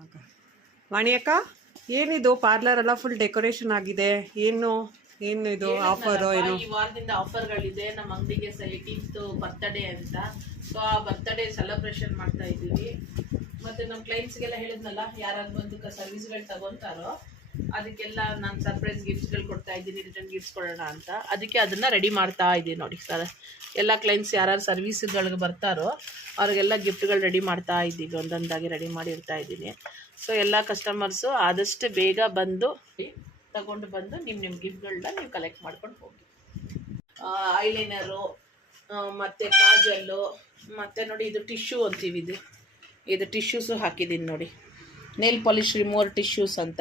ಆಗ ವಾಣಿ ಅಕ್ಕ, ಏನಿದು ಪಾರ್ಲರ್ ಎಲ್ಲ ಫುಲ್ ಡೆಕೋರೇಷನ್ ಆಗಿದೆ. ಏನು ಇದು ಆಫರ್? ಏನು ಈ ವಾರದಿಂದ ಆಫರ್ಗಳಿದೆ ನಮ್ಮ ಅಂಗಡಿಗೆ. 18th ಬರ್ತ್ಡೇ ಅಂತ. ಸೊ ಆ ಬರ್ತ್ಡೇ ಸೆಲೆಬ್ರೇಷನ್ ಮಾಡ್ತಾ ಇದ್ದೀವಿ. ಮತ್ತೆ ನಮ್ಮ ಕ್ಲೈಂಟ್ಸ್ಗೆಲ್ಲ ಹೇಳಿದ್ನಲ್ಲ, ಯಾರು ಬಂದು ಸರ್ವಿಸ್ಗಳು ತಗೊಂತಾರೋ ಅದಕ್ಕೆಲ್ಲ ನಾನು ಸರ್ಪ್ರೈಸ್ ಗಿಫ್ಟ್ಸ್ಗಳು ಕೊಡ್ತಾ ಇದ್ದೀನಿ, ರಿಟರ್ನ್ ಗಿಫ್ಟ್ಸ್ ಕೊಡೋಣ ಅಂತ. ಅದಕ್ಕೆ ಅದನ್ನ ರೆಡಿ ಮಾಡ್ತಾ ಇದ್ದೀನಿ ನೋಡಿ ಸರ್. ಎಲ್ಲ ಕ್ಲೈಂಟ್ಸ್ ಯಾರು ಸರ್ವಿಸ್ಗಳಿಗೆ ಬರ್ತಾರೋ ಅವ್ರಿಗೆಲ್ಲ ಗಿಫ್ಟ್ಗಳು ರೆಡಿ ಮಾಡ್ತಾ ಇದ್ದೀವಿ, ಒಂದೊಂದಾಗಿ ರೆಡಿ ಮಾಡಿ ಇಡ್ತಾ ಇದ್ದೀನಿ. ಸೊ ಎಲ್ಲ ಕಸ್ಟಮರ್ಸು ಆದಷ್ಟು ಬೇಗ ಬಂದು ತಗೊಂಡು ಬಂದು ನಿಮ್ಮ ಗಿಫ್ಟ್ಗಳನ್ನ ನೀವು ಕಲೆಕ್ಟ್ ಮಾಡ್ಕೊಂಡು ಹೋಗಿ. ಐಲೈನರು ಮತ್ತು ಕಾಜಲ್ಲು, ಮತ್ತು ನೋಡಿ ಇದು ಟಿಶ್ಯೂ ಅಂತೀವಿ, ಇದು ಟಿಶ್ಯೂಸು ಹಾಕಿದ್ದೀನಿ ನೋಡಿ. ನೈಲ್ ಪಾಲಿಶ್ ರಿಮೂವರ್ ಟಿಶ್ಯೂಸ್ ಅಂತ.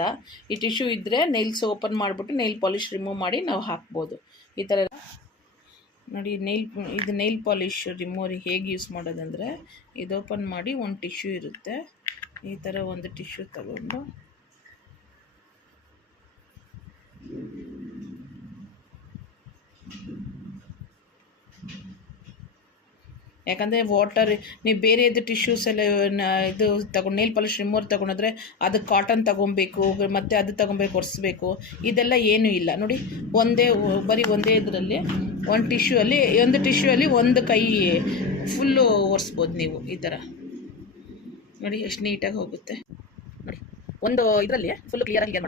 ಈ ಟಿಶ್ಯೂ ಇದ್ದರೆ ನೈಲ್ಸ್ ಓಪನ್ ಮಾಡಿಬಿಟ್ಟು ನೈಲ್ ಪಾಲಿಶ್ ರಿಮೂವ್ ಮಾಡಿ ನಾವು ಹಾಕ್ಬೋದು. ಈ ಥರ ನೋಡಿ. ಇದು ನೈಲ್ ಪಾಲಿಶ್ ರಿಮೂವರ್ ಹೇಗೆ ಯೂಸ್ ಮಾಡೋದಂದರೆ, ಇದು ಓಪನ್ ಮಾಡಿ ಒಂದು ಟಿಶ್ಯೂ ಇರುತ್ತೆ, ಈ ಥರ ಒಂದು ಟಿಶ್ಯೂ ತಗೊಂಡು ಯಾಕಂದರೆ ವಾಟರ್ ನೀವು ಬೇರೆದು ಟಿಶ್ಯೂಸ್ ಎಲ್ಲ ಇದು ತಗೊಂಡು ನೈಲ್ ಪಾಲಿಶ್ ರಿಮೂವರ್ ತೊಗೊಂಡ್ರೆ ಅದು ಕಾಟನ್ ತೊಗೊಬೇಕು, ಮತ್ತು ಅದು ತೊಗೊಬೇಕು, ಒರೆಸ್ಬೇಕು. ಇದೆಲ್ಲ ಏನೂ ಇಲ್ಲ ನೋಡಿ. ಬರೀ ಒಂದೇ ಇದರಲ್ಲಿ ಒಂದು ಟಿಶ್ಯೂ ಅಲ್ಲಿ ಒಂದು ಕೈ ಫುಲ್ಲು ಒರೆಸ್ಬೋದು ನೀವು. ಈ ಥರ ನೋಡಿ ಎಷ್ಟು ನೀಟಾಗಿ ಹೋಗುತ್ತೆ ನೋಡಿ. ಒಂದು ಇದರಲ್ಲಿ ಫುಲ್ಲು ಕ್ಲಿಯರಾಗಿ